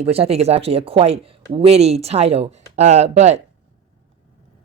Vanity, which I think is actually a quite witty title. But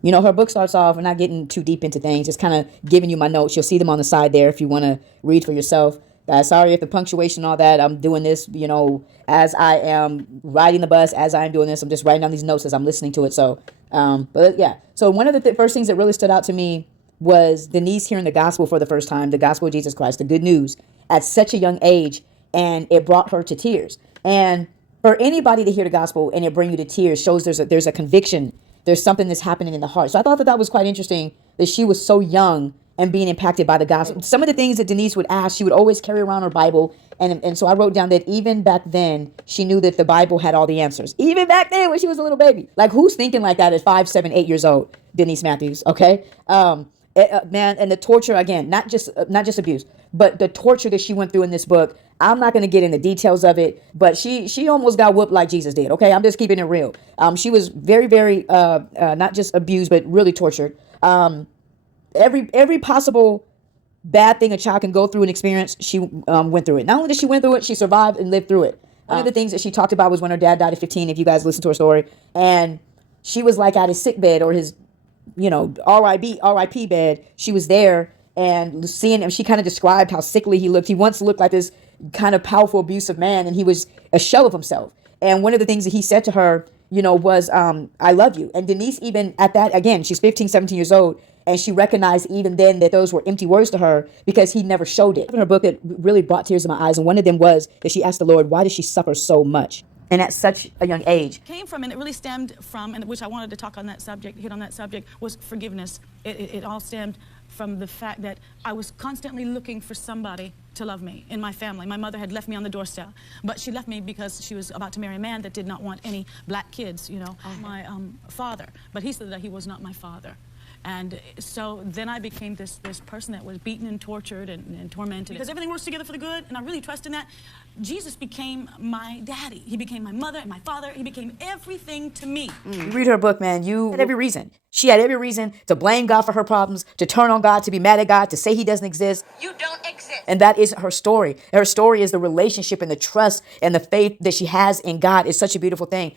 you know, her book starts off, we're not getting too deep into things, just kind of giving you my notes. You'll see them on the side there if you want to read for yourself. Sorry if the punctuation and all that. I'm doing this, you know, as I am riding the bus, as I am doing this. I'm just writing down these notes as I'm listening to it. So, but yeah. So one of the first things that really stood out to me was Denise hearing the gospel for the first time, the gospel of Jesus Christ, the good news, at such a young age, and it brought her to tears. And for anybody to hear the gospel and it bring you to tears shows there's a conviction. There's something that's happening in the heart. So I thought that was quite interesting that she was so young and being impacted by the gospel. Some of the things that Denise would ask, she would always carry around her Bible. And so I wrote down that even back then, she knew that the Bible had all the answers. Even back then when she was a little baby. Like, who's thinking like that at 5, 7, 8 years old? Denise Mathews, okay? Man, and the torture, again, not just abuse, but the torture that she went through in this book. I'm not going to get into details of it, but she almost got whooped like Jesus did, okay? I'm just keeping it real. She was very, very, not just abused, but really tortured. Every possible bad thing a child can go through and experience, she went through it. Not only did she went through it, she survived and lived through it. One of the things that she talked about was when her dad died at 15, if you guys listen to her story, and she was like at his sick bed or his, you know, RIP bed. She was there and seeing him. She kind of described how sickly he looked. He once looked like this kind of powerful, abusive man, and he was a shell of himself. And one of the things that he said to her, you know, was, I love you. And Denise, even at that, again, she's 15, 17 years old, and she recognized even then that those were empty words to her because he never showed it. In her book, that really brought tears to my eyes, and one of them was that she asked the Lord, why does she suffer so much? And at such a young age. Came from, and it really stemmed from, and which I wanted to talk on that subject, hit on that subject, was forgiveness. It all stemmed from the fact that I was constantly looking for somebody to love me in my family. My mother had left me on the doorstep, but she left me because she was about to marry a man that did not want any black kids, you know, my father. But he said that he was not my father. And so then I became this person that was beaten and tortured and tormented. Because everything works together for the good, and I really trust in that. Jesus became my daddy. He became my mother and my father. He became everything to me. Read her book, man. You had every reason. She had every reason to blame God for her problems, to turn on God, to be mad at God, to say he doesn't exist. You don't exist. And that is her story. Her story is the relationship and the trust and the faith that she has in God. It's such a beautiful thing.